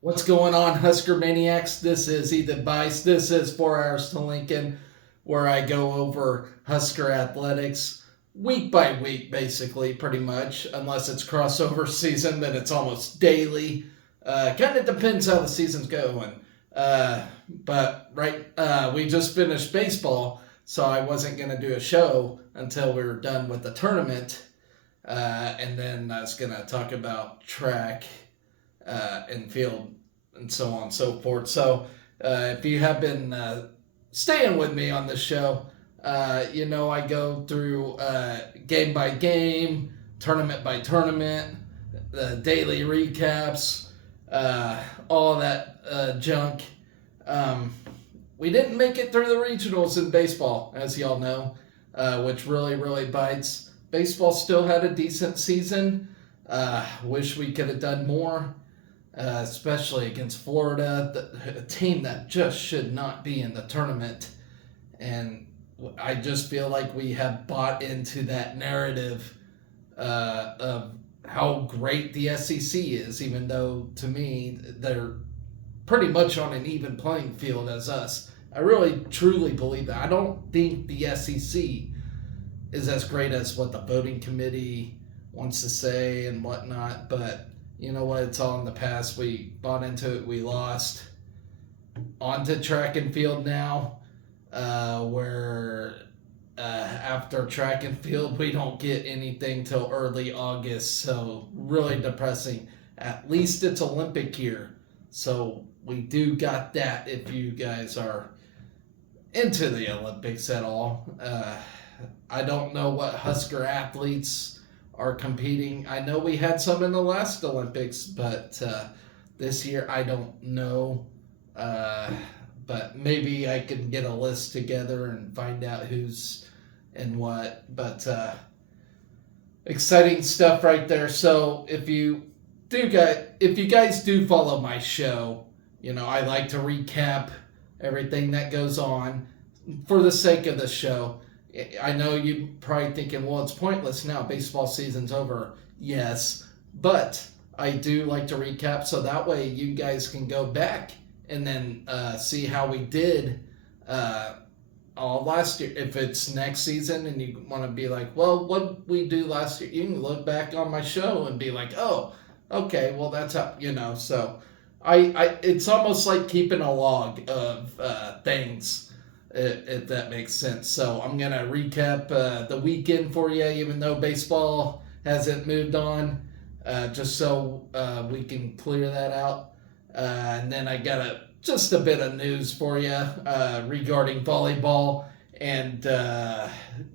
What's going on, Husker Maniacs? This is Ethan Bice. This is 4 Hours to Lincoln, where I go over Husker athletics week by week, basically, pretty much. Unless it's crossover season, then it's almost daily. Kind of depends how the season's going. But we just finished baseball, so I wasn't going to do a show until we were done with the tournament. And then I was going to talk about track and field and so on and so forth. So if you have been staying with me on this show, I go through game by game, tournament by tournament, the daily recaps, all that junk. We didn't make it through the regionals in baseball, as y'all know, which really, really bites. Baseball still had a decent season. Wish we could have done more, especially against Florida, a team that just should not be in the tournament. And I just feel like we have bought into that narrative of how great the SEC is, even though to me they're pretty much on an even playing field as us. I really truly believe that. I don't think the SEC is as great as what the voting committee wants to say and whatnot, but you know what? It's all in the past. We bought into it, we lost. On to track and field now, where after track and field, we don't get anything till early August, so really depressing. At least it's Olympic year, so we do got that if you guys are into the Olympics at all. I don't know what Husker athletes are competing. I know we had some in the last Olympics, but this year I don't know. But maybe I can get a list together and find out who's and what. But exciting stuff right there. So if you guys do follow my show, I like to recap everything that goes on for the sake of the show. I know you're probably thinking, well, it's pointless now. Baseball season's over. Yes, but I do like to recap so that way you guys can go back and then see how we did all last year. If it's next season and you want to be like, well, what did we do last year? You can look back on my show and be like, oh, okay, well, that's how, So it's almost like keeping a log of things if that makes sense. So I'm going to recap the weekend for you, even though baseball hasn't moved on, just so we can clear that out. And then I got just a bit of news for you regarding volleyball and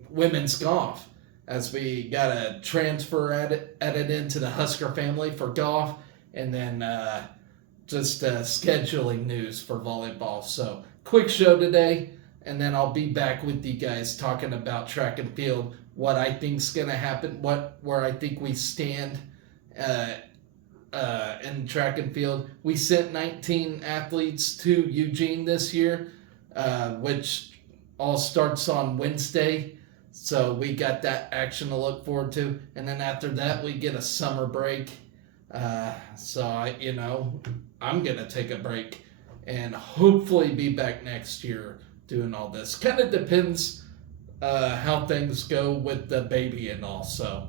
women's golf, as we got a transfer added into the Husker family for golf, and then just scheduling news for volleyball. So quick show today. And then I'll be back with you guys talking about track and field, what I think's gonna happen, where I think we stand in track and field. We sent 19 athletes to Eugene this year, which all starts on Wednesday. So we got that action to look forward to, and then after that we get a summer break. So I'm gonna take a break and hopefully be back next year doing all this. Kind of depends how things go with the baby and all. So,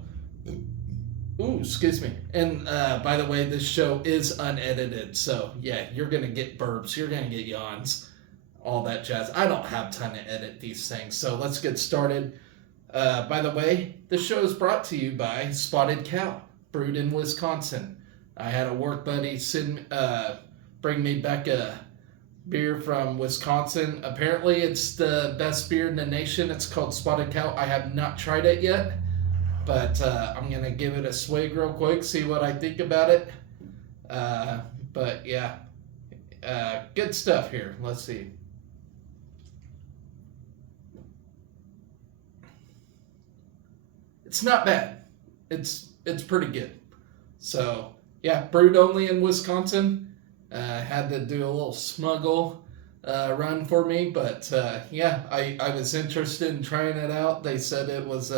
excuse me. And by the way, this show is unedited. So, yeah, you're going to get burps. You're going to get yawns. All that jazz. I don't have time to edit these things. So, let's get started. By the way, the show is brought to you by Spotted Cow, brewed in Wisconsin. I had a work buddy bring me back a beer from Wisconsin. Apparently, it's the best beer in the nation. It's called Spotted Cow. I have not tried it yet, but I'm going to give it a swig real quick, see what I think about it. But yeah, good stuff here. Let's see. It's not bad. It's pretty good. So yeah, brewed only in Wisconsin. Had to do a little smuggle run for me, but yeah, I was interested in trying it out. They said it was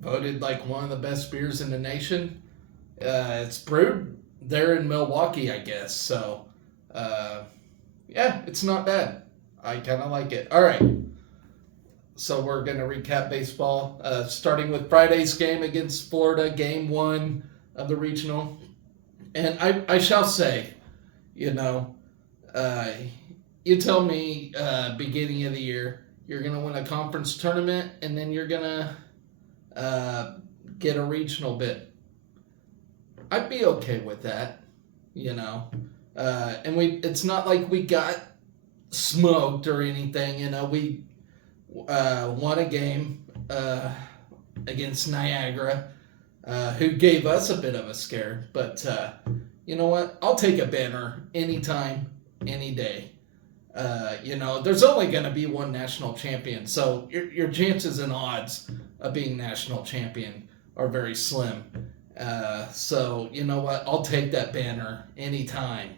voted like one of the best beers in the nation. It's brewed they're in Milwaukee, I guess. So, uh, yeah, it's not bad. I kind of like it. All right. So we're going to recap baseball, starting with Friday's game against Florida, game one of the regional. And I shall say, you know, uh, you tell me beginning of the year you're going to win a conference tournament and then you're going to get a regional bid. I'd be okay with that, you know. And it's not like we got smoked or anything, you know. We won a game against Niagara, who gave us a bit of a scare. But you know what? I'll take a banner anytime, any day. You know, there's only going to be one national champion, so your chances and odds of being national champion are very slim. So you know what? I'll take that banner anytime.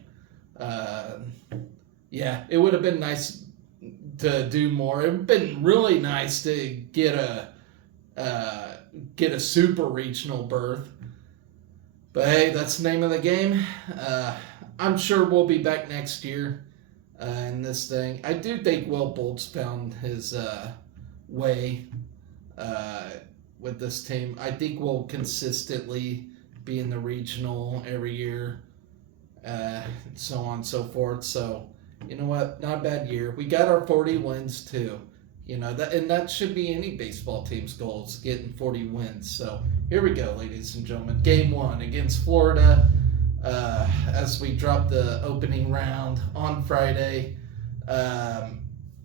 Yeah, it would have been nice to do more. It would have been really nice to get a super regional berth. But hey, that's the name of the game. I'm sure we'll be back next year in this thing. I do think Will Bolt's found his way with this team. I think we'll consistently be in the regional every year, so on and so forth. So, you know what? Not a bad year. We got our 40 wins too. You know that should be any baseball team's goals, getting 40 wins. So here we go, ladies and gentlemen. Game one against Florida. As we drop the opening round on Friday,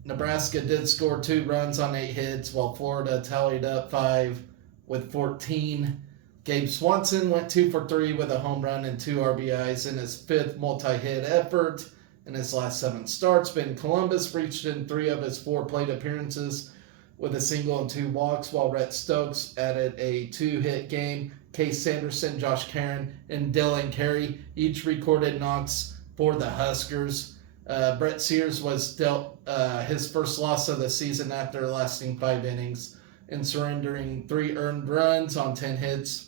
Nebraska did score 2 runs on 8 hits, while Florida tallied up 5 with 14. Gabe Swanson went 2 for 3 with a home run and 2 RBIs in his 5th multi-hit effort in his last 7 starts. Ben Columbus reached in 3 of his 4 plate appearances with a single and 2 walks, while Rhett Stokes added a 2-hit game. Case Sanderson, Josh Caron, and Dylan Carey each recorded knocks for the Huskers. Brett Sears was dealt his first loss of the season after lasting 5 innings and surrendering 3 earned runs on 10 hits.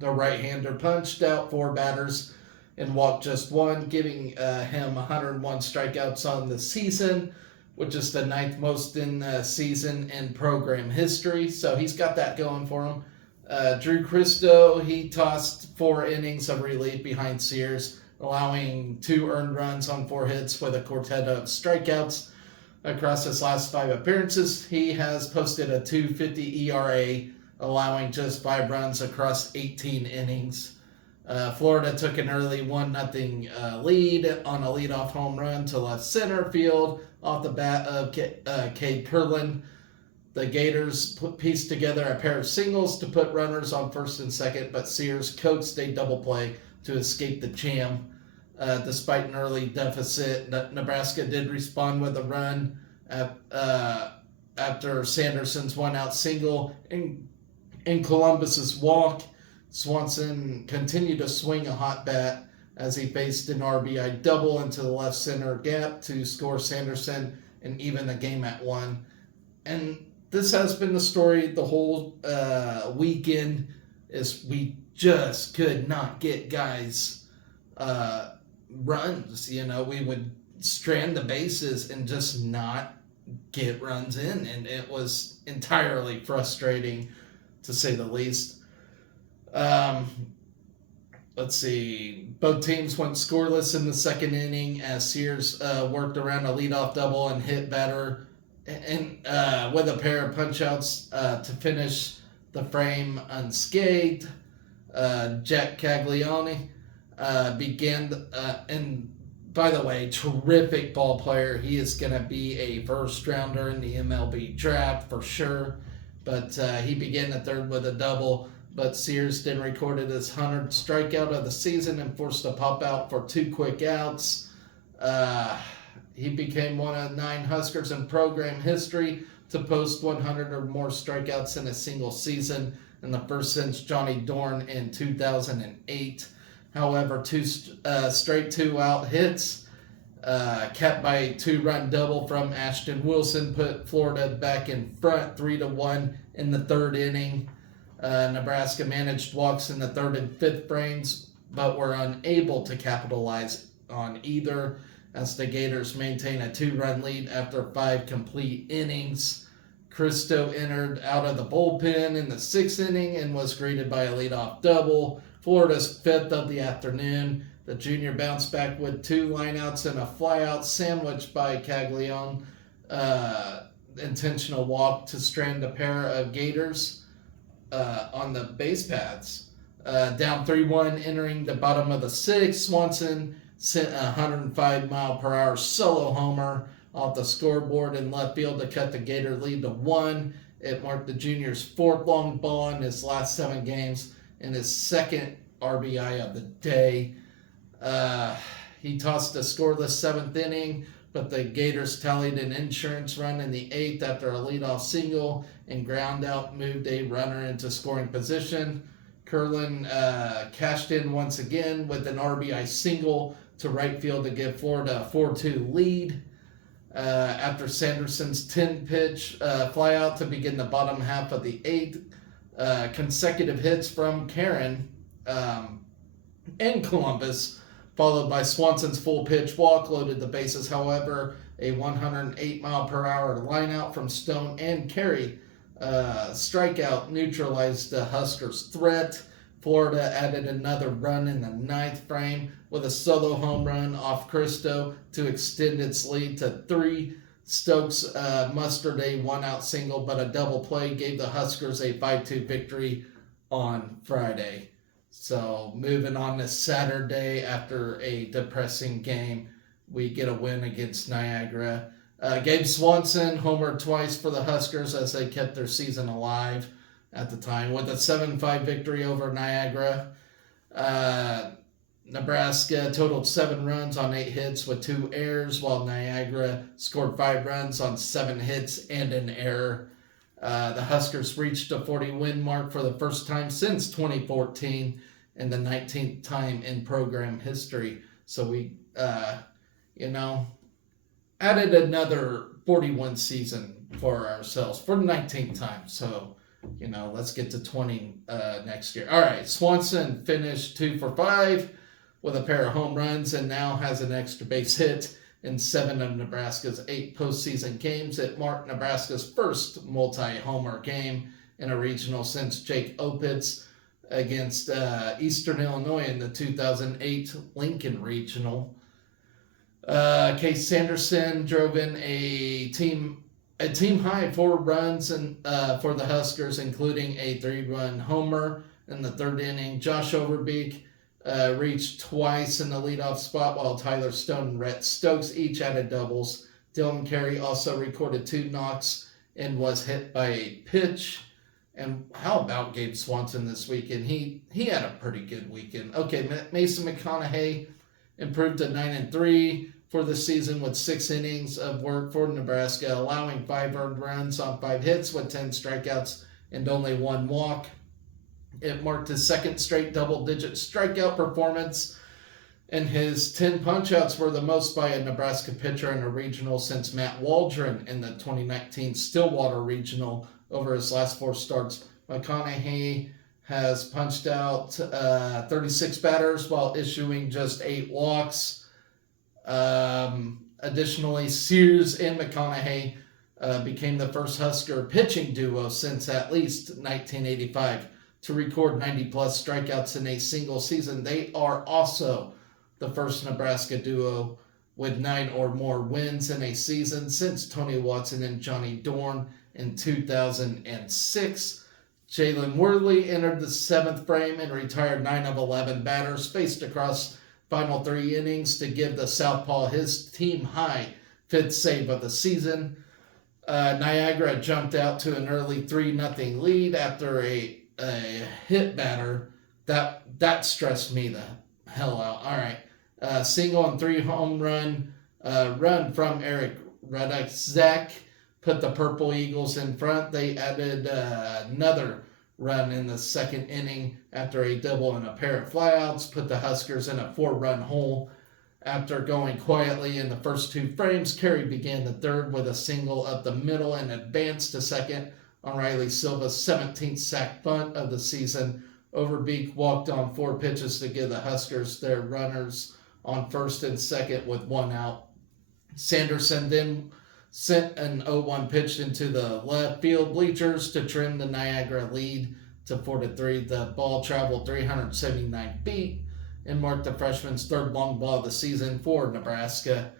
The right-hander punched out 4 batters and walked just 1, giving him 101 strikeouts on the season, which is the 9th most in the season in program history. So he's got that going for him. Drew Christo, he tossed 4 innings of relief behind Sears, allowing 2 earned runs on 4 hits with a quartet of strikeouts. Across his last 5 appearances, he has posted a 2.50 ERA, allowing just 5 runs across 18 innings. Florida took an early 1-0 lead on a leadoff home run to left center field off the bat of Cade Curlin. The Gators pieced together a pair of singles to put runners on first and second, but Sears coaxed a double play to escape the jam. Despite an early deficit, Nebraska did respond with a run after Sanderson's one-out single and Columbus's walk. Swanson continued to swing a hot bat as he faced an RBI double into the left center gap to score Sanderson and even the game at 1. And this has been the story the whole weekend, is we just could not get guys runs. You know, we would strand the bases and just not get runs in, and it was entirely frustrating, to say the least. Let's see. Both teams went scoreless in the second inning as Sears worked around a leadoff double and hit batter and with a pair of punch-outs to finish the frame unscathed. Jack Caglione began, and by the way, terrific ball player. He is going to be a first-rounder in the MLB draft for sure. But he began the third with a double. But Sears then recorded his 100th strikeout of the season and forced a pop-out for 2 quick outs. He became one of 9 Huskers in program history to post 100 or more strikeouts in a single season, and the first since Johnny Dorn in 2008. However, 2 straight 2-out hits, capped by a 2-run double from Ashton Wilson, put Florida back in front 3-1 in the 3rd inning. Nebraska managed walks in the 3rd and 5th frames, but were unable to capitalize on either as the Gators maintain a 2-run lead after 5 complete innings. Cristo entered out of the bullpen in the 6th inning and was greeted by a leadoff double. Florida's 5th of the afternoon. The junior bounced back with 2 lineouts and a flyout sandwiched by Caglione. Intentional walk to strand a pair of Gators on the base paths. Down 3-1 entering the bottom of the 6th. Swanson sent a 105-mile-per-hour solo homer off the scoreboard in left field to cut the Gator lead to 1. It marked the junior's 4th long ball in his last 7 games and his 2nd RBI of the day. He tossed a scoreless 7th inning, but the Gators tallied an insurance run in the 8th after a leadoff single and ground out moved a runner into scoring position. Curlin cashed in once again with an RBI single to right field to give Florida a 4-2 lead. After Sanderson's 10-pitch flyout to begin the bottom half of the 8th, consecutive hits from Karen and Columbus, followed by Swanson's full-pitch walk, loaded the bases. However, a 108-mile-per-hour lineout from Stone and Carey strikeout neutralized the Huskers' threat. Florida added another run in the 9th frame with a solo home run off Cristo to extend its lead to 3. Stokes mustered a 1-out single, but a double play gave the Huskers a 5-2 victory on Friday. So moving on to Saturday, after a depressing game, we get a win against Niagara. Gabe Swanson homered twice for the Huskers as they kept their season alive at the time with a 7-5 victory over Niagara. Nebraska totaled 7 runs on 8 hits with 2 errors, while Niagara scored 5 runs on 7 hits and an error. The Huskers reached a 40-win mark for the first time since 2014 and the 19th time in program history. So we, added another 41 season for ourselves for the 19th time. So, let's get to 20 next year. All right, Swanson finished 2 for 5 with a pair of home runs and now has an extra base hit in 7 of Nebraska's 8 postseason games. It marked Nebraska's first multi-homer game in a regional since Jake Opitz against Eastern Illinois in the 2008 Lincoln Regional. Case Sanderson drove in a team high 4 runs for the Huskers, including a 3-run homer in the 3rd inning. Josh Overbeek reached twice in the leadoff spot, while Tyler Stone and Rhett Stokes each added doubles. Dylan Carey also recorded 2 knocks and was hit by a pitch. And how about Gabe Swanson this weekend? He had a pretty good weekend. Okay, Mason McConaughey improved to 9-3 for the season with 6 innings of work for Nebraska, allowing 5 earned runs on 5 hits with 10 strikeouts and only 1 walk. It marked his 2nd straight double-digit strikeout performance, and his 10 punch-outs were the most by a Nebraska pitcher in a regional since Matt Waldron in the 2019 Stillwater Regional over his last 4 starts. McConaughey has punched out 36 batters while issuing just 8 walks. Additionally, Sears and McConaughey became the first Husker pitching duo since at least 1985 to record 90-plus strikeouts in a single season. They are also the first Nebraska duo with 9 or more wins in a season since Tony Watson and Johnny Dorn in 2006. Jalen Worley entered the 7th frame and retired 9 of 11 batters faced across final 3 innings to give the Southpaw his team-high 5th save of the season. Niagara jumped out to an early 3-0 lead after a hit batter. That stressed me the hell out. All right. Single and 3 home run from Eric Radczak put the Purple Eagles in front. They added another run in the 2nd inning after a double and a pair of flyouts, put the Huskers in a 4-run hole. After going quietly in the first 2 frames, Carey began the 3rd with a single up the middle and advanced to 2nd on Riley Silva's 17th sack bunt of the season Overbeek walked on 4 pitches to give the Huskers their runners on first and second with 1 out. Sanderson then sent an 0-1 pitch into the left field bleachers to trim the Niagara lead to 4-3. The ball traveled 379 feet and marked the freshman's 3rd long ball of the season for Nebraska.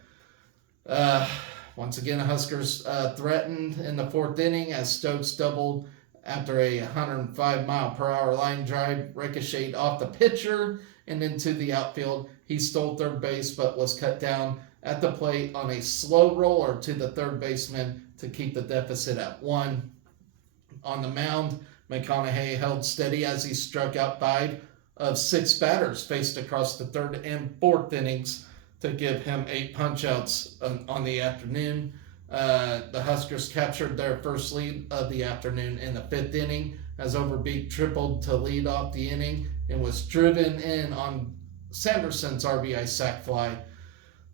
Once again, Huskers threatened in the 4th inning as Stokes doubled after a 105-mile-per-hour line drive ricocheted off the pitcher and into the outfield. He stole third base but was cut down at the plate on a slow roller to the third baseman to keep the deficit at 1. On the mound, McConaughey held steady as he struck out 5 of 6 batters faced across the 3rd and 4th innings to give him 8 punch-outs on the afternoon. The Huskers captured their first lead of the afternoon in the 5th inning as Overbeek tripled to lead off the inning and was driven in on Sanderson's RBI sac fly.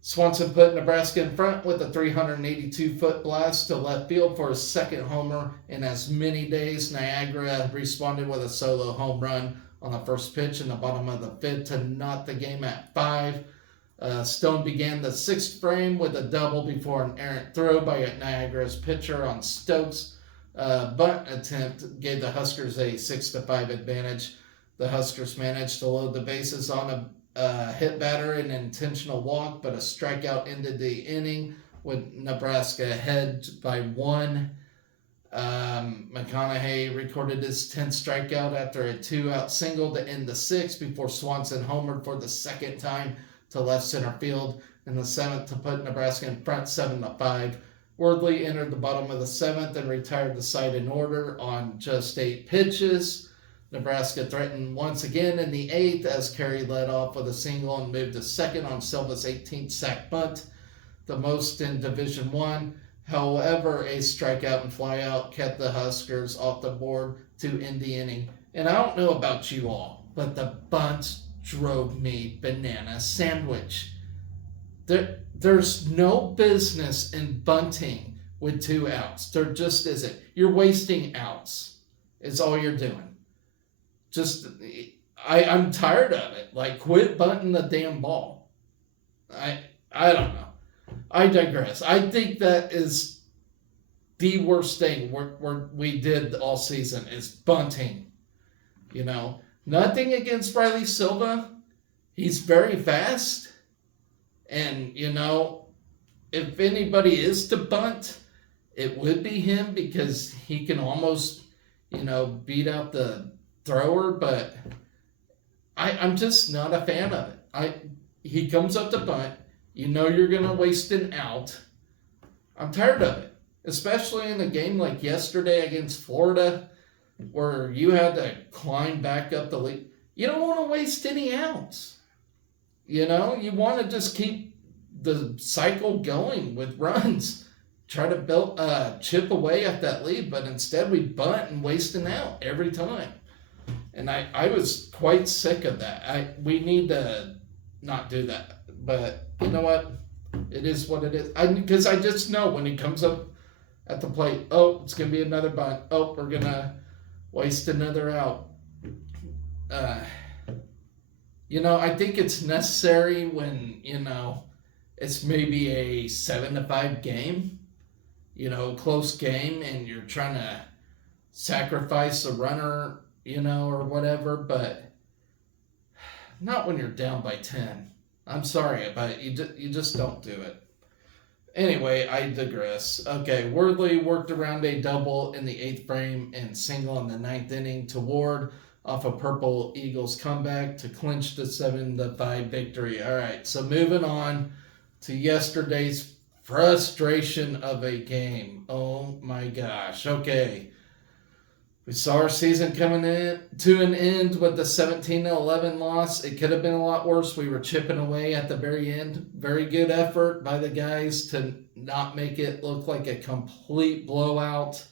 Swanson put Nebraska in front with a 382-foot blast to left field for his 2nd homer in as many days. Niagara responded with a solo home run on the first pitch in the bottom of the 5th to knot the game at 5. Stone began the 6th frame with a double before an errant throw by Niagara's pitcher on Stokes' bunt attempt gave the Huskers a 6-5 advantage. The Huskers managed to load the bases on a hit batter and an intentional walk, but a strikeout ended the inning with Nebraska ahead by 1. McConaughey recorded his 10th strikeout after a 2-out single to end the 6th before Swanson homered for the 2nd time to left center field in the 7th to put Nebraska in front 7-5. Wordley entered the bottom of the 7th and retired the side in order on just 8 pitches. Nebraska threatened once again in the 8th as Carey led off with a single and moved to second on Silva's 18th sack bunt, the most in Division I. However, a strikeout and flyout kept the Huskers off the board to end the inning. And I don't know about you all, but the bunt drove me banana sandwich. There's no business in bunting with 2 outs. There just isn't. You're wasting outs is all you're doing. I'm tired of it. Like, quit bunting the damn ball. I don't know. I digress. I think that is the worst thing we did all season is bunting. You know, nothing against Riley Silva. He's very fast. And, you know, if anybody is to bunt, it would be him because he can almost, you know, beat out the thrower. But I'm just not a fan of it. He comes up to bunt. You know you're going to waste an out. I'm tired of it. Especially in a game like yesterday against Florida where you had to climb back up the lead. You don't want to waste any outs. You know, you want to just keep the cycle going with runs. Try to build, chip away at that lead, but instead we bunt and waste an out every time. And I was quite sick of that. We need to not do that. But you know what? It is what it is. Because I just know when he comes up at the plate, oh, it's going to be another bunt. Oh, we're going to waste another out. You know, I think it's necessary when, you know, it's maybe a 7-5 game, you know, close game, and you're trying to sacrifice a runner, you know, or whatever, but not when you're down by 10. I'm sorry, but you just don't do it. Anyway, I digress. Okay, Wordley worked around a double in the 8th frame and single in the 9th inning to ward off a Purple Eagles comeback to clinch the 7-5 victory. All right, so moving on to yesterday's frustration of a game. Oh my gosh. Okay. We saw our season coming in to an end with the 17-11 loss. It could have been a lot worse. We were chipping away at the very end. Very good effort by the guys to not make it look like a complete blowout.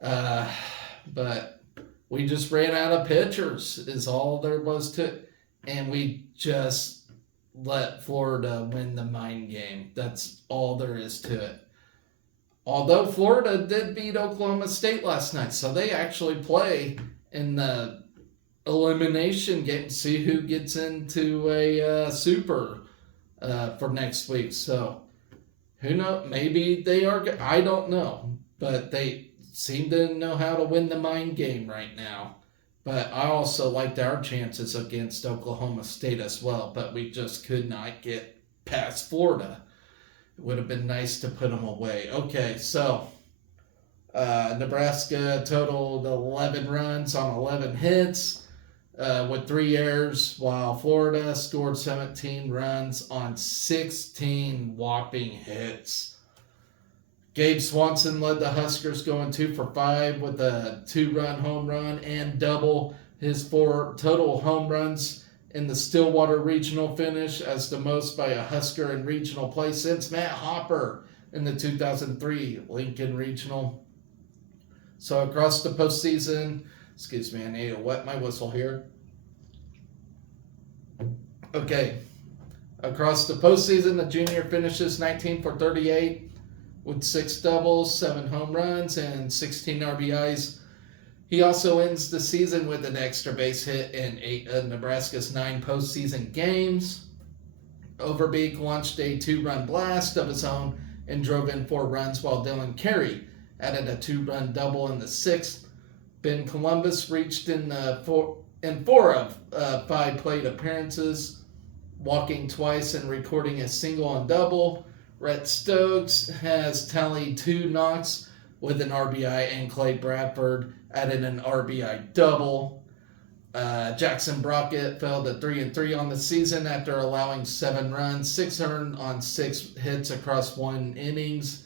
But we just ran out of pitchers is all there was to it. And we just let Florida win the mind game. That's all there is to it. Although Florida did beat Oklahoma State last night, so they actually play in the elimination game, see who gets into a super for next week. So who knows? Maybe they are. I don't know, but they seem to know how to win the mind game right now. But I also liked our chances against Oklahoma State as well, but we just could not get past Florida. It would have been nice to put them away. Okay, so Nebraska totaled 11 runs on 11 hits with 3 errors, while Florida scored 17 runs on 16 whopping hits. Gabe Swanson led the Huskers going 2 for 5 with a 2-run home run and double his 4 total home runs in the Stillwater Regional finish as the most by a Husker in regional play since Matt Hopper in the 2003 Lincoln Regional. So across the postseason, excuse me, I need to wet my whistle here. Okay, across the postseason, the junior finishes 19 for 38 with 6 doubles, 7 home runs, and 16 RBIs. He also ends the season with an extra base hit in 8 of Nebraska's 9 postseason games. Overbeek launched a 2-run blast of his own and drove in 4 runs, while Dylan Carey added a 2-run double in the 6th. Ben Columbus reached in 4 of 5 plate appearances, walking twice and recording a single and double. Rhett Stokes has tallied 2 knocks with an RBI, and Clay Bradford added an RBI double. Jackson Brockett fell to 3-3 on the season after allowing 7 runs, 6 earned on 6 hits across 1 innings.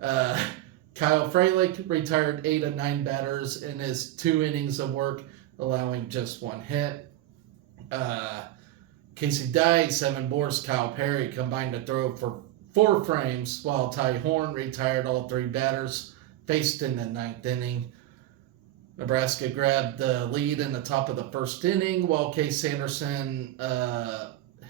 Kyle Freilich retired 8 of 9 batters in his 2 innings of work, allowing just 1 hit. Casey Dye, 7 boards. Kyle Perry combined to throw for 4 frames, while Ty Horn retired all 3 batters faced in the 9th inning. Nebraska grabbed the lead in the top of the 1st inning, while Case Sanderson,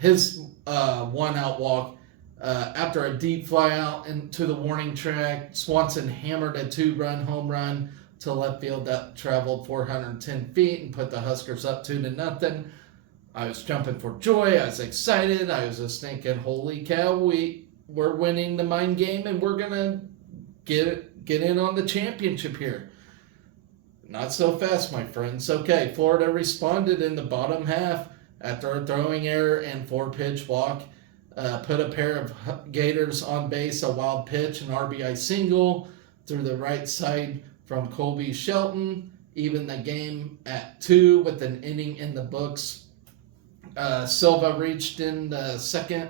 his 1-out walk after a deep fly out into the warning track. Swanson hammered a 2-run home run to left field that traveled 410 feet and put the Huskers up 2-0. I was jumping for joy. I was excited. I was just thinking, holy cow, we're winning the mind game and we're going to get in on the championship here. Not so fast, my friends. Okay, Florida responded in the bottom half after a throwing error and 4-pitch walk. Put a pair of Gators on base, a wild pitch, an RBI single through the right side from Colby Shelton. Even the game at 2 with an inning in the books. Silva reached in the 2nd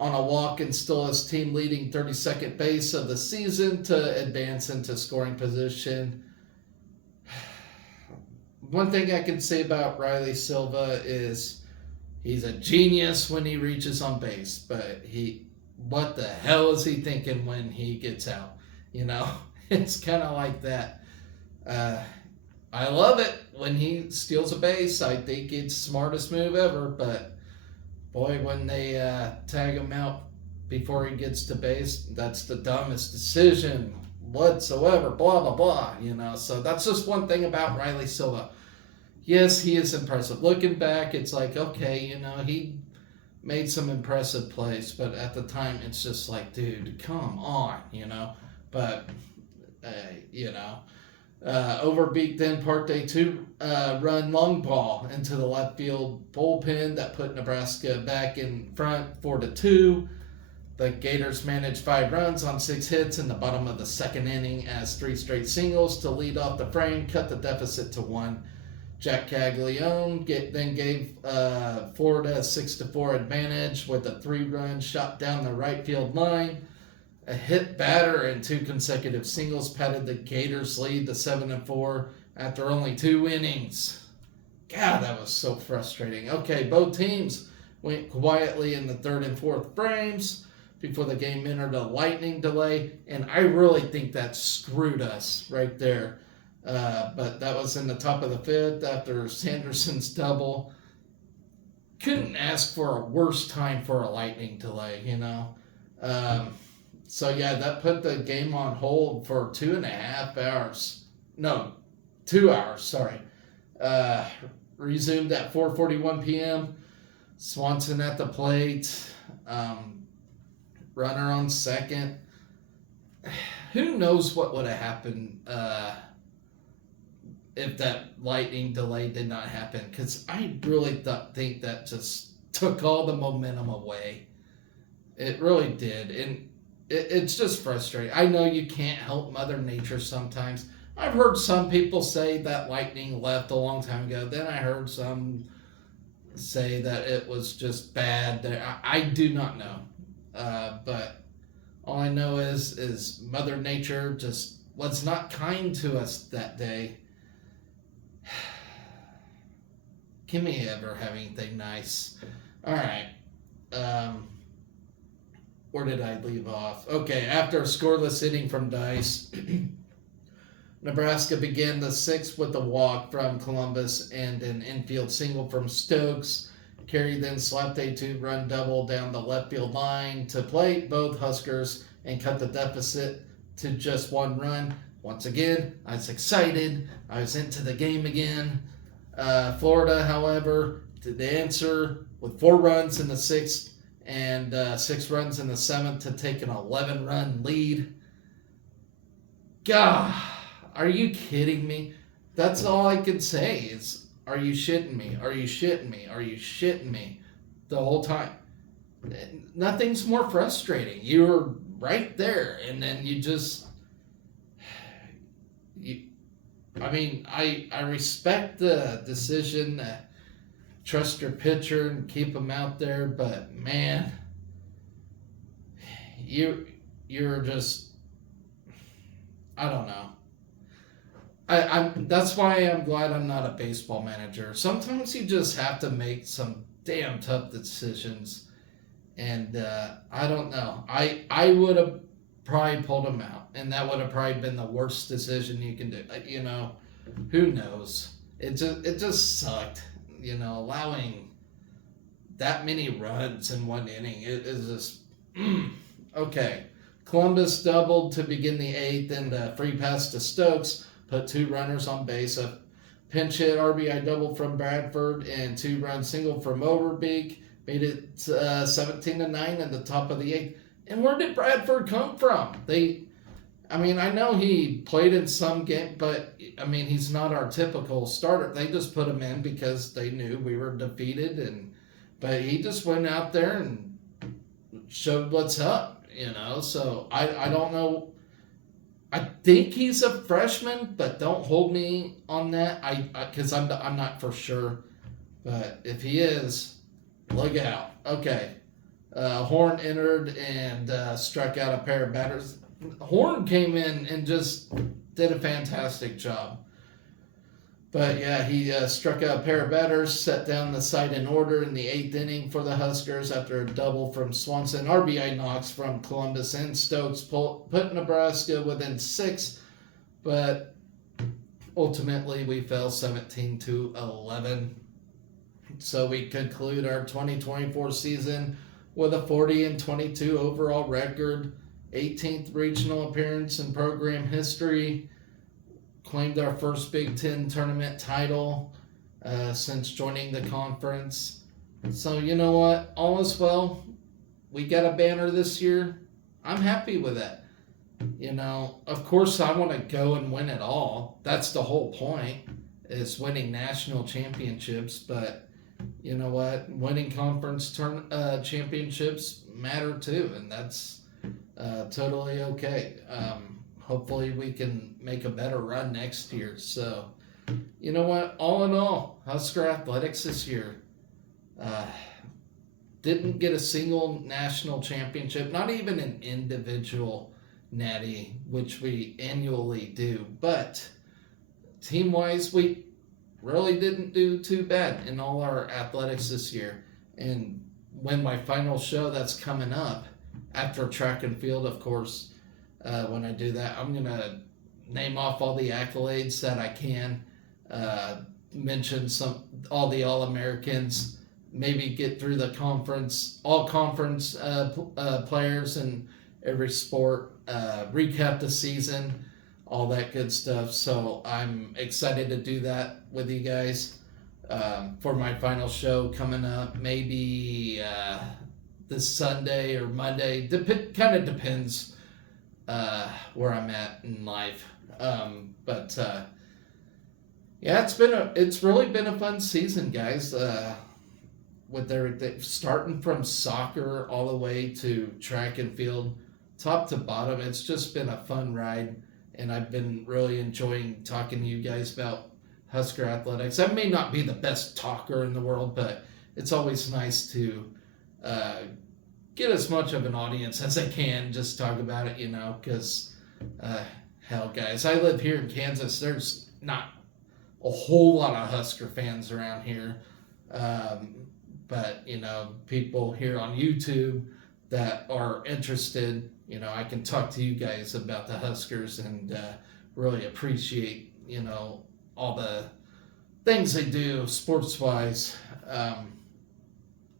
on a walk and stole his team leading 32nd base of the season to advance into scoring position. One thing I can say about Riley Silva is he's a genius when he reaches on base, but what the hell is he thinking when he gets out? You know, it's kind of like that. I love it when he steals a base. I think it's the smartest move ever, but boy, when they tag him out before he gets to base, that's the dumbest decision whatsoever, blah, blah, blah, you know. So that's just one thing about Riley Silva. Yes, he is impressive. Looking back, it's like, okay, you know, he made some impressive plays, but at the time, it's just like, dude, come on, you know. But, you know, Overbeek then parked a 2-run long ball into the left field bullpen that put Nebraska back in front 4-2. The Gators managed 5 runs on 6 hits in the bottom of the 2nd inning as 3 straight singles to lead off the frame, cut the deficit to 1. Jack Caglione then gave Florida a 6-4 advantage with a 3-run shot down the right field line. A hit batter and 2 consecutive singles padded the Gators' lead to 7-4 after only 2 innings. God, that was so frustrating. Okay, both teams went quietly in the 3rd and 4th frames before the game entered a lightning delay, and I really think that screwed us right there. But that was in the top of the 5th after Sanderson's double. Couldn't ask for a worse time for a lightning delay, you know. So yeah, that put the game on hold for 2.5 hours. No, 2 hours, sorry. resumed at 4:41 p.m. Swanson at the plate. Runner on second. Who knows what would have happened if that lightning delay did not happen? Because I really think that just took all the momentum away. It really did. And it's just frustrating. I know you can't help Mother Nature sometimes. I've heard some people say that lightning left a long time ago. Then I heard some say that it was just bad. I do not know. But all I know is Mother Nature just was not kind to us that day. Can we ever have anything nice? All right. Where did I leave off? Okay, after a scoreless inning from Dice, Nebraska began the sixth with a walk from Columbus and an infield single from Stokes. Carey then slapped a 2-run double down the left field line to plate both Huskers and cut the deficit to just 1 run. Once again, I was excited. I was into the game again. Florida, however, did answer with 4 runs in the 6th and 6 runs in the 7th to take an 11-run lead. God, are you kidding me? That's all I can say is, are you shitting me? Are you shitting me? Are you shitting me? The whole time. Nothing's more frustrating. You were right there, and then you just... I respect the decision to trust your pitcher and keep him out there, but man, you're just, I don't know. That's why I'm glad I'm not a baseball manager. Sometimes you just have to make some damn tough decisions, and I don't know. I would have probably pulled him out, and that would have probably been the worst decision you can do. You know, who knows? It just sucked. You know, allowing that many runs in 1 inning, it is just okay. Columbus doubled to begin the 8th, and a free pass to Stokes put 2 runners on base. A pinch hit RBI double from Bradford and 2-run single from Overbeek made it 17-9 in the top of the 8th. And where did Bradford come from? I know he played in some game, but he's not our typical starter. They just put him in because they knew we were defeated, but he just went out there and showed what's up, you know. So I don't know. I think he's a freshman, but don't hold me on that. Because I'm not for sure, but if he is, look out. Okay. Horn entered and struck out a pair of batters. Horn came in and just did a fantastic job. But yeah, he struck out a pair of batters, set down the side in order in the 8th inning for the Huskers after a double from Swanson, RBI knocks from Columbus, and Stokes put Nebraska within 6, but ultimately we fell 17-11. So we conclude our 2024 season with a 40-22 overall record, 18th regional appearance in program history, claimed our first Big Ten tournament title since joining the conference. So you know what? All is well. We got a banner this year. I'm happy with that. You know, of course I want to go and win it all. That's the whole point, is winning national championships. But you know what? Winning conference championships matter too, and that's totally okay. Hopefully we can make a better run next year. So, you know what? All in all, Husker Athletics this year didn't get a single national championship, not even an individual natty, which we annually do. But team-wise, we really didn't do too bad in all our athletics this year. And when my final show that's coming up, after track and field, of course, when I do that, I'm going to name off all the accolades that I can, mention all the All-Americans, maybe get through the all conference players in every sport, recap the season, all that good stuff. So I'm excited to do that with you guys. for my final show coming up. Maybe this Sunday or Monday. Kind of depends where I'm at in life. But yeah, it's really been a fun season, guys. With everything starting from soccer all the way to track and field, top to bottom, it's just been a fun ride, and I've been really enjoying talking to you guys about Husker athletics. I may not be the best talker in the world, but it's always nice to uh, get as much of an audience as I can, just talk about it, because hell, guys, I live here in Kansas. There's not a whole lot of Husker fans around here. But, people here on YouTube that are interested, I can talk to you guys about the Huskers and really appreciate, all the things they do sports-wise.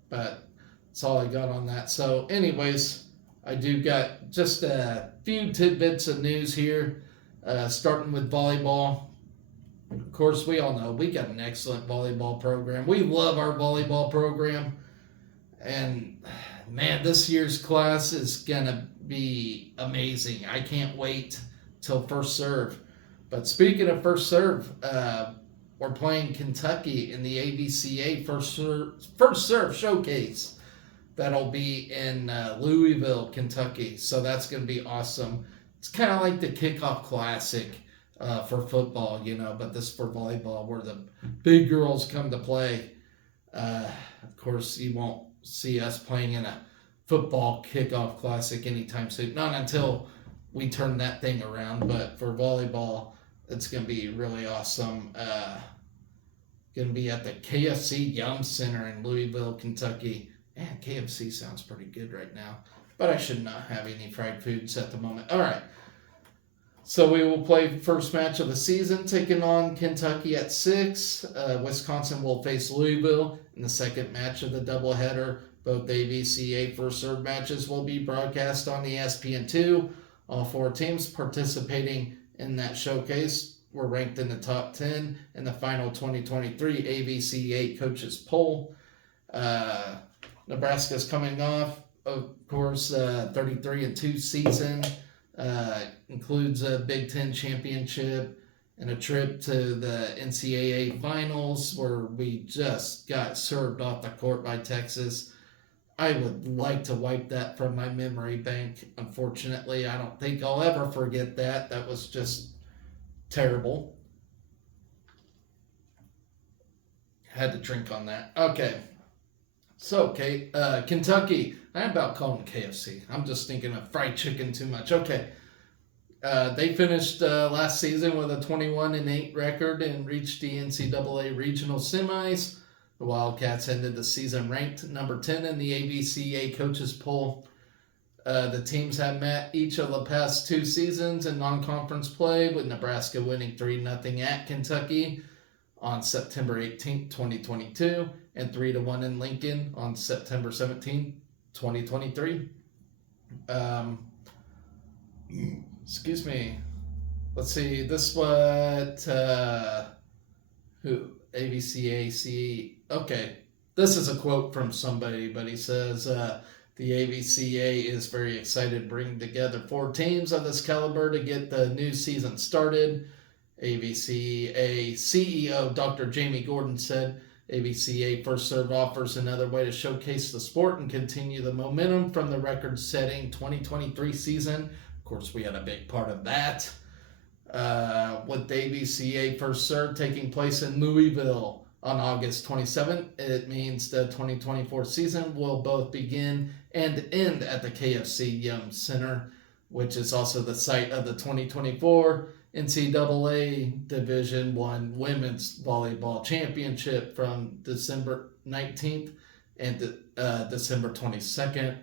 But that's all I got on that. So, anyways, I do got just a few tidbits of news here, starting with volleyball. Of course, we all know we got an excellent volleyball program. We love our volleyball program. And, man, this year's class is going to be amazing. I can't wait till first serve. But speaking of first serve, we're playing Kentucky in the AVCA first serve showcase. That'll be in Louisville, Kentucky. So that's going to be awesome. It's kind of like the kickoff classic for football, but this is for volleyball where the big girls come to play. Of course, you won't see us playing in a football kickoff classic anytime soon. Not until we turn that thing around, but for volleyball, it's going to be really awesome. Going to be at the KFC Yum Center in Louisville, Kentucky. Man, KFC sounds pretty good right now, but I should not have any fried foods at the moment. All right. So we will play first match of the season, taking on Kentucky at 6. Wisconsin will face Louisville in the second match of the doubleheader. Both AVCA first serve matches will be broadcast on ESPN2. All 4 teams participating in that showcase were ranked in the top 10 in the final 2023 AVCA coaches poll. Nebraska's coming off, of course, 33-2 season. Includes a Big Ten championship and a trip to the NCAA finals where we just got served off the court by Texas. I would like to wipe that from my memory bank. Unfortunately, I don't think I'll ever forget that. That was just terrible. Had to drink on that. Okay. So, Kentucky. I about called them KFC. I'm just thinking of fried chicken too much. Okay. They finished last season with a 21-8 record and reached the NCAA regional semis. The Wildcats ended the season ranked number 10 in the AVCA coaches poll. The teams have met each of the past 2 seasons in non-conference play, with Nebraska winning 3-0 at Kentucky on September 18, 2022, and 3-1 in Lincoln on September 17, 2023. Excuse me. Let's see. This what AVCAC. Okay, this is a quote from somebody, but he says the AVCA is very excited to bring together 4 teams of this caliber to get the new season started. AVCA CEO Dr. Jamie Gordon said, AVCA First Serve offers another way to showcase the sport and continue the momentum from the record-setting 2023 season. Of course, we had a big part of that. With the AVCA First Serve taking place in Louisville on August 27th, it means the 2024 season will both begin and end at the KFC Yum Center, which is also the site of the 2024 NCAA Division I Women's Volleyball Championship from December 19th and December 22nd.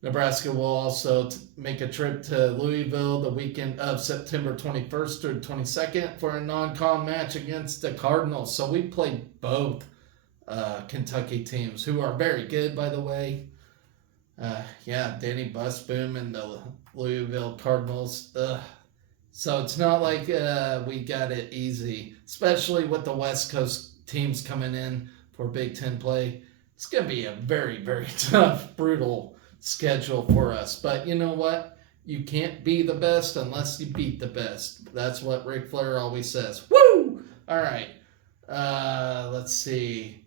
Nebraska will also make a trip to Louisville the weekend of September 21st through 22nd for a non-con match against the Cardinals. So we played both Kentucky teams, who are very good, by the way. Danny Busboom and the Louisville Cardinals. So it's not like we got it easy, especially with the West Coast teams coming in for Big Ten play. It's going to be a very, very tough, brutal schedule for us. But you know what? You can't be the best unless you beat the best. That's what Ric Flair always says. Woo! All right. Let's see.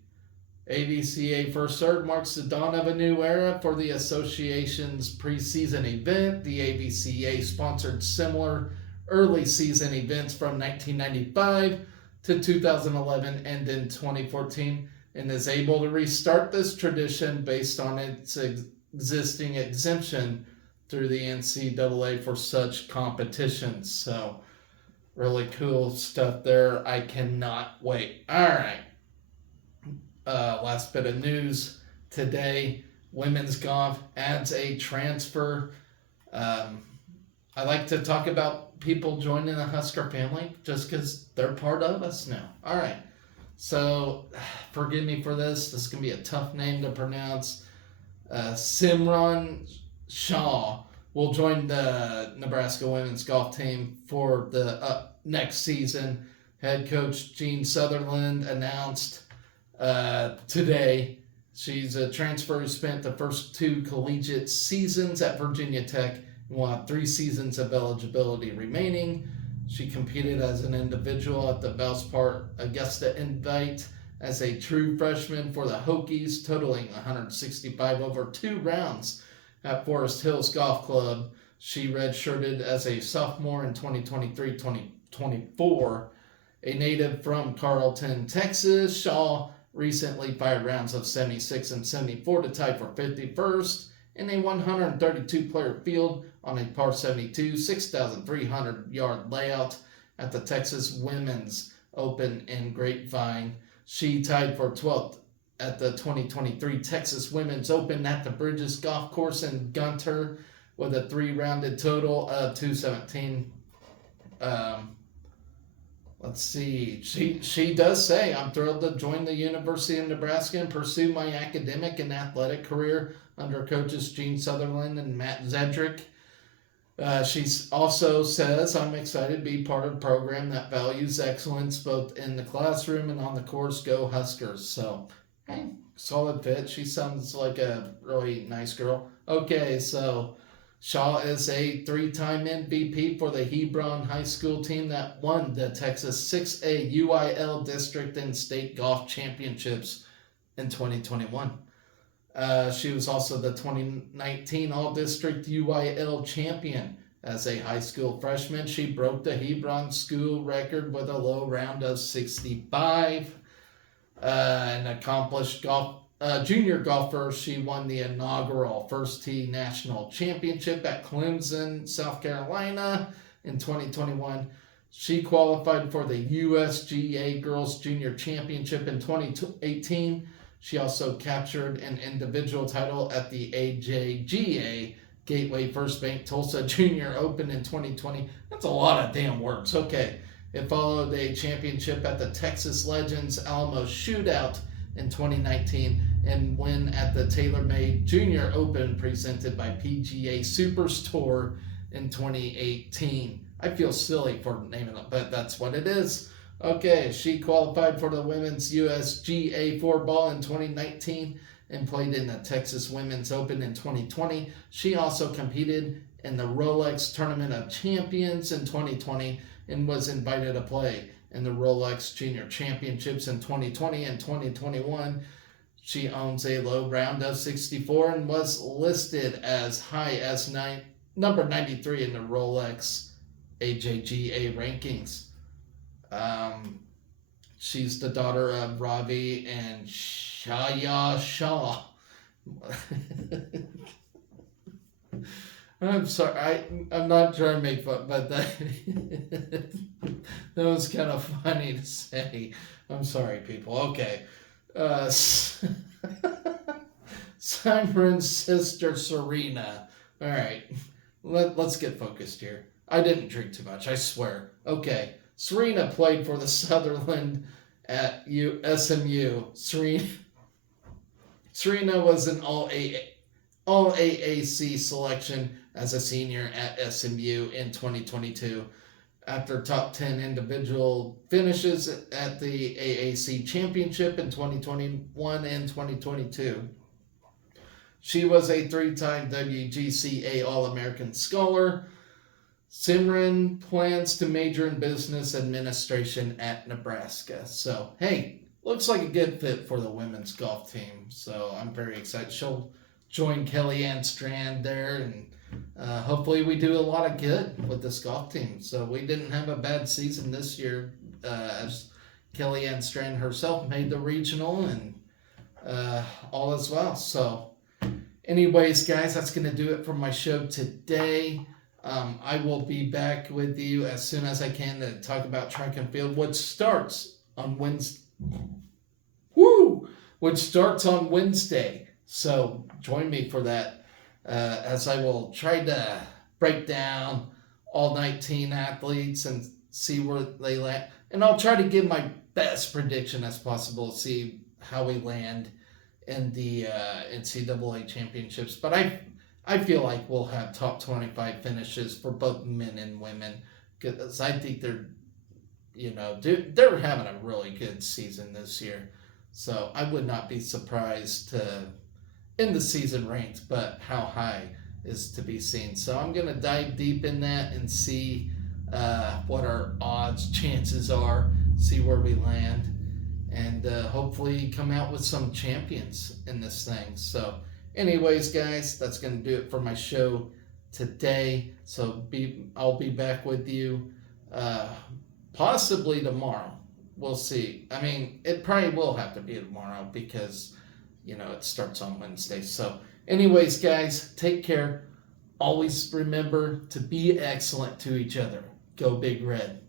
AVCA First Serve marks the dawn of a new era for the association's preseason event. The AVCA sponsored similar early season events from 1995 to 2011 and in 2014, and is able to restart this tradition based on its existing exemption through the NCAA for such competitions. So, really cool stuff there. I cannot wait. All right. Last bit of news today. Women's golf adds a transfer. I like to talk about people joining the Husker family just because they're part of us now. All right. So, forgive me for this. This is going to be a tough name to pronounce. Simran Shaw will join the Nebraska women's golf team for the next season. Head coach Gene Sutherland announced today she's a transfer who spent the first 2 collegiate seasons at Virginia Tech and will have 3 seasons of eligibility remaining. She competed as an individual at the Valspar Augusta Invite as a true freshman for the Hokies, totaling 165 over 2 rounds at Forest Hills Golf Club. She redshirted as a sophomore in 2023-2024. A native from Carlton, Texas, Shaw recently fired rounds of 76 and 74 to tie for 51st in a 132-player field on a par 72, 6,300-yard layout at the Texas Women's Open in Grapevine. She tied for 12th at the 2023 Texas Women's Open at the Bridges Golf Course in Gunter with a 3-rounded total of 217. Let's see. She does say, I'm thrilled to join the University of Nebraska and pursue my academic and athletic career under coaches Gene Sutherland and Matt Zedrick. She also says, I'm excited to be part of a program that values excellence both in the classroom and on the course. Go Huskers. So, hey, solid fit. She sounds like a really nice girl. Okay, so Shaw is a 3-time MVP for the Hebron High School team that won the Texas 6A UIL District and State Golf Championships in 2021. She was also the 2019 All-District UIL champion. As a high school freshman, she broke the Hebron school record with a low round of 65. An accomplished junior golfer, she won the inaugural First Tee National Championship at Clemson, South Carolina in 2021. She qualified for the USGA Girls Junior Championship in 2018. She also captured an individual title at the AJGA Gateway First Bank Tulsa Junior Open in 2020. That's a lot of damn words. Okay. It followed a championship at the Texas Legends Alamo Shootout in 2019 and win at the TaylorMade Junior Open presented by PGA Superstore in 2018. I feel silly for naming it, but that's what it is. Okay, she qualified for the Women's USGA 4-ball in 2019 and played in the Texas Women's Open in 2020. She also competed in the Rolex Tournament of Champions in 2020 and was invited to play in the Rolex Junior Championships in 2020 and 2021. She owns a low round of 64 and was listed as high as number 93 in the Rolex AJGA rankings. She's the daughter of Ravi and Shaya Shah. I'm sorry, I'm not trying to make fun, but that was kind of funny to say. I'm sorry, people. Okay. Simon's sister, Serena. All right. Let's get focused here. I didn't drink too much, I swear. Okay. Serena played for the Sutherland at SMU. Serena was an all-AAC selection as a senior at SMU in 2022. after top 10 individual finishes at the AAC Championship in 2021 and 2022. She was a 3-time WGCA All American Scholar. Simran plans to major in business administration at Nebraska. So, hey, looks like a good fit for the women's golf team. So, I'm very excited. She'll join Kellyanne Strand there, and hopefully, we do a lot of good with this golf team. So, we didn't have a bad season this year, as Kellyanne Strand herself made the regional and all as well. So, anyways, guys, that's going to do it for my show today. I will be back with you as soon as I can to talk about track and field, which starts on Wednesday. Which starts on Wednesday. So join me for that, as I will try to break down all 19 athletes and see where they land. And I'll try to give my best prediction as possible, see how we land in the NCAA championships. But I feel like we'll have top 25 finishes for both men and women, because I think they're having a really good season this year. So I would not be surprised to end the season ranked, but how high is to be seen. So I'm going to dive deep in that and see what our odds, chances are, see where we land, and hopefully come out with some champions in this thing. So anyways, guys, that's going to do it for my show today. So I'll be back with you possibly tomorrow. We'll see. I mean, it probably will have to be tomorrow because, it starts on Wednesday. So anyways, guys, take care. Always remember to be excellent to each other. Go Big Red.